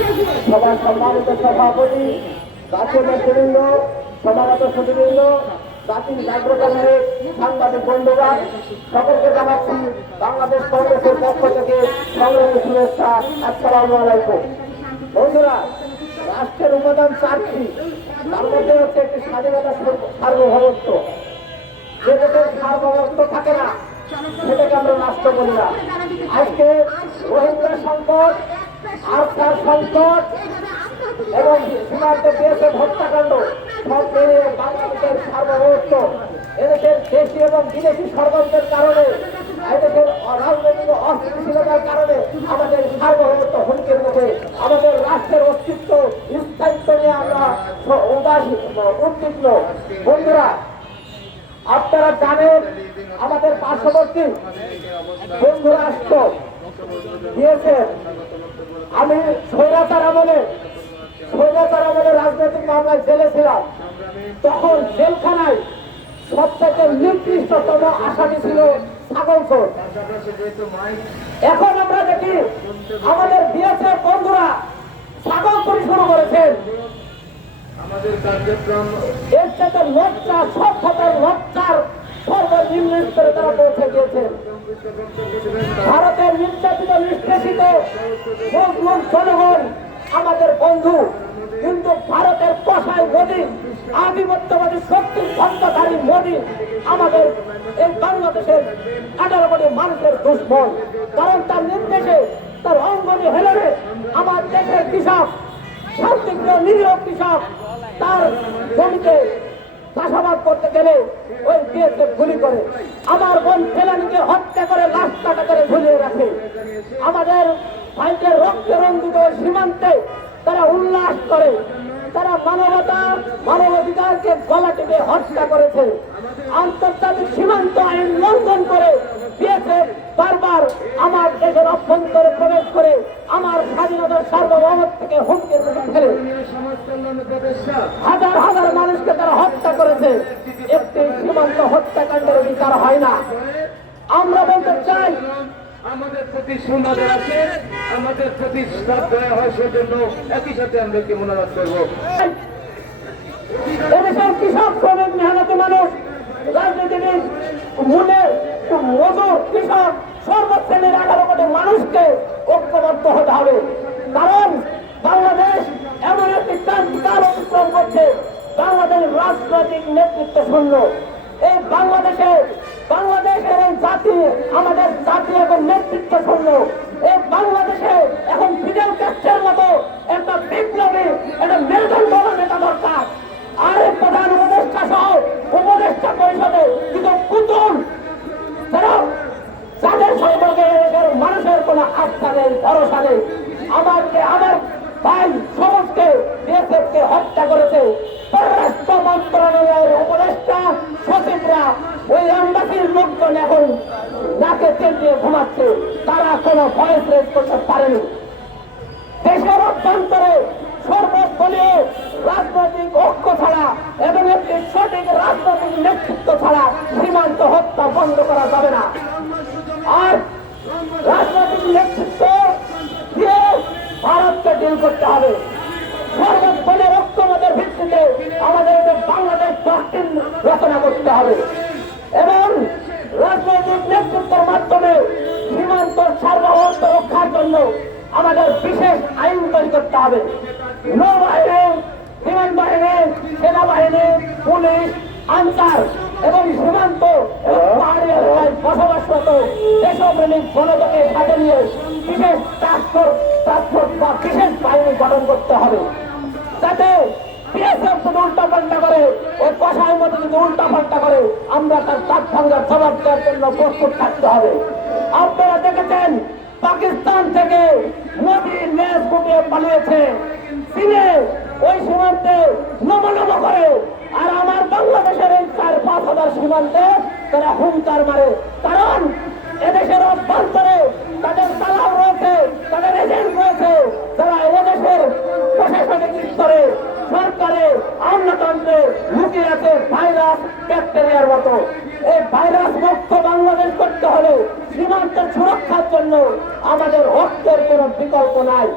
সবার সম্মানিত সভাপতি, জাতীয় নেতৃবৃন্দ, সমাগত সচিবৃন্দ, জাতির জাগ্রতানের সাংবাদিক বন্ধুরা, সকলকে জানাচ্ছি বাংলাদেশ কংগ্রেসের পক্ষ থেকে সংগ্রামী শুভেচ্ছা। আসসালামু আলাইকুম। বন্ধুরা, রাষ্ট্রের উপাদান চারটি, তার মধ্যে হচ্ছে একটি স্বাধীনতা সার্বভৌমত্ব। যে দেশের সার্বভৌমত্ব থাকে না সেটাকে আমরা রাষ্ট্র বলি না। আজকে রোহিঙ্গা সংকট, আফগান সংকট এবং সীমান্তে বিএসএফ হত্যাকাণ্ড সব মিলিয়ে বাংলাদেশের সার্বভৌমত্ব, এদেশের দেশি এবং বিদেশি ষড়যন্ত্রের কারণে, এদেশের রাজনৈতিক অস্থিতিশীলতার কারণে আমাদের সার্বভৌমত্ব হুমকির মুখে। আমাদের রাষ্ট্রের অস্তিত্ব, স্থায়িত্ব নিয়ে আমরা উদ্বিগ্ন। বন্ধুরা, আপনারা জানেন আমাদের পার্শ্ববর্তী বন্ধু রাষ্ট্র দিয়েছে। আমি স্বৈরাচার আমলে রাজনৈতিক মামলায় জেলে ছিলাম। তখন জেলখানায় সবথেকে নিকৃষ্টতম আসামি ছিল ছাগলচোর। এখন আমরা দেখি আমাদের বিএসএফ বন্ধুরা ছাগলচুরি শুরু করেছেন। আমাদের কার্যক্রম এর সাথে লজ্জা, সভ্যতার লজ্জার সর্বনিম্ন স্তরে তারা পৌঁছে গিয়েছেন। ভারতের নির্যাতিত নিষ্পেষিত মুসলিম জনগণ আমাদের বন্ধু, কিন্তু ভারতের কসাই মোদী, আধিপত্যবাদী শক্তির ভঙ্গধারী মোদী আমাদের এই বাংলাদেশের 18 কোটি মানুষের দুশ্মন। কারণ তার নির্দেশে, তার অঙ্গনে হেলনে আমার দেশের কৃষক, শান্তিপ্রিয় নিরীহ কৃষক, তার জমিতে চাষাবাদ করতে গেলে ওই বিএসএফ গুলি করে। আমার বোন ফেলানিকে হত্যা করে লাশ কাটা করে ঝুলিয়ে রাখে। আমাদের ভাইদের রক্তে রঞ্জিত সীমান্তে তারা উল্লাস করে, তারা মানবাধিকারকে গলা টিপে হত্যা করেছে। আন্তর্জাতিক সীমান্ত আইন লঙ্ঘন করে বিএসএফ বারবার আমার দেশের অভ্যন্তরে প্রবেশ করে আমার স্বাধীনতার সার্বভৌমত্ব থেকে হুমকির মুখে ফেলে হাজার হাজার মানুষকে তারা হত্যা করেছে। একটি সীমান্ত হত্যাকাণ্ডের বিচার হয় না। আমরা বলতে চাই, আমাদের প্রতি সুন্দর আছে, আমাদের প্রতি শ্রদ্ধা হয়, সেজন্য একই সাথে আমরা কি মনোবাদ করবো। এদেশের কৃষক, শ্রমিক, মেহনতি মানুষ, রাজনীতিবিদ, মজুর, কৃষক, সর্বশ্রেণীর 18 কোটি মানুষকে ঐক্যবদ্ধ হতে হবে। কারণ বাংলাদেশ এমন একটি ক্রান্তিকাল অতিক্রম করছে। বাংলাদেশ রাজনৈতিক নেতৃত্ব শূন্য। এই বাংলাদেশের এই জাতি, আমাদের জাতি এখন নেতৃত্ব শূন্য। এই বাংলাদেশে এখন ফিদেল ক্যাস্ট্রোর মতো একটা বিপ্লবী, একটা মেরুদণ্ড নেতা দরকার। আর এই প্রধান উপদেষ্টা সহ উপদেষ্টা পরিষদে কিন্তু পুতুল, যাদের সম্পর্কে মানুষের কোন আস্থা নেই, ভরসা নেই। আমার ভাই সবুজকে বিএসএফকে হত্যা করেছে। পররাষ্ট্র মন্ত্রণালয়ের উপদেষ্টা সচিবরা, ওই এম্বাসির লোকজন এখন নাকে তেল দিয়ে ঘুমাচ্ছে। তারা কোনো ভয়েস রেজ করতে পারেনি। দেশের অভ্যন্তরে সর্বদলীয় রাজনৈতিক ঐক্য ছাড়া এবং একটি সঠিক রাজনৈতিক নেতৃত্ব ছাড়া সীমান্ত হত্যা বন্ধ করা যাবে না। আর রাজনৈতিক নেতৃত্ব দিয়ে ভারতকে ডিল করতে হবে। সর্বদলীয় ঐক্যমতের ভিত্তিতে আমাদের বাংলাদেশ ডক্ট্রিন রচনা করতে হবে এবং রাজনৈতিক নেতৃত্বের মাধ্যমে সীমান্তর সার্বভৌমত্ব রক্ষার জন্য আমাদের বিশেষ আইন তৈরি করতে হবে। নৌবাহিনী, বিমান বাহিনী, সেনাবাহিনী, পুলিশ, আনসার এবং সীমান্ত এবং পাহাড়ি এলাকায় বসবাসরত দেশপ্রেমিক জনতাকে সাথে নিয়ে বিশেষ টাস্ক ফোর্স বা বিশেষ বাহিনী গঠন করতে হবে, যাতে বিএসএফ যদি উল্টাপাল্টা করে, ওই কষায়ের মতো যদি উল্টাপাল্টা করে, আমরা তার তাৎক্ষণিক জবাব দেওয়ার জন্য প্রস্তুত থাকতে হবে। আপনারা দেখেছেন পাকিস্তান থেকে মোদী লেজ গুটিয়ে পালিয়েছে চীনে, ওই সীমান্তে নমনম করে। আর আমার বাংলাদেশের এই 4-5 হাজার সীমান্তে তারা হুঙ্কার মারে। কারণ এদেশের অভ্যন্তরে তাদের দালাল রয়েছে, তাদের এজেন্ট রয়েছে, যারা এদেশের প্রশাসনিক স্তরে, সরকারে, আমলাতন্ত্রে লুকিয়ে আছে ভাইরাস, ব্যাকটেরিয়ার মতো। এই ভাইরাস মুক্ত বাংলাদেশ করতে হলে সীমান্তের সুরক্ষার জন্য আমাদের অর্থের কোনো বিকল্প নাই।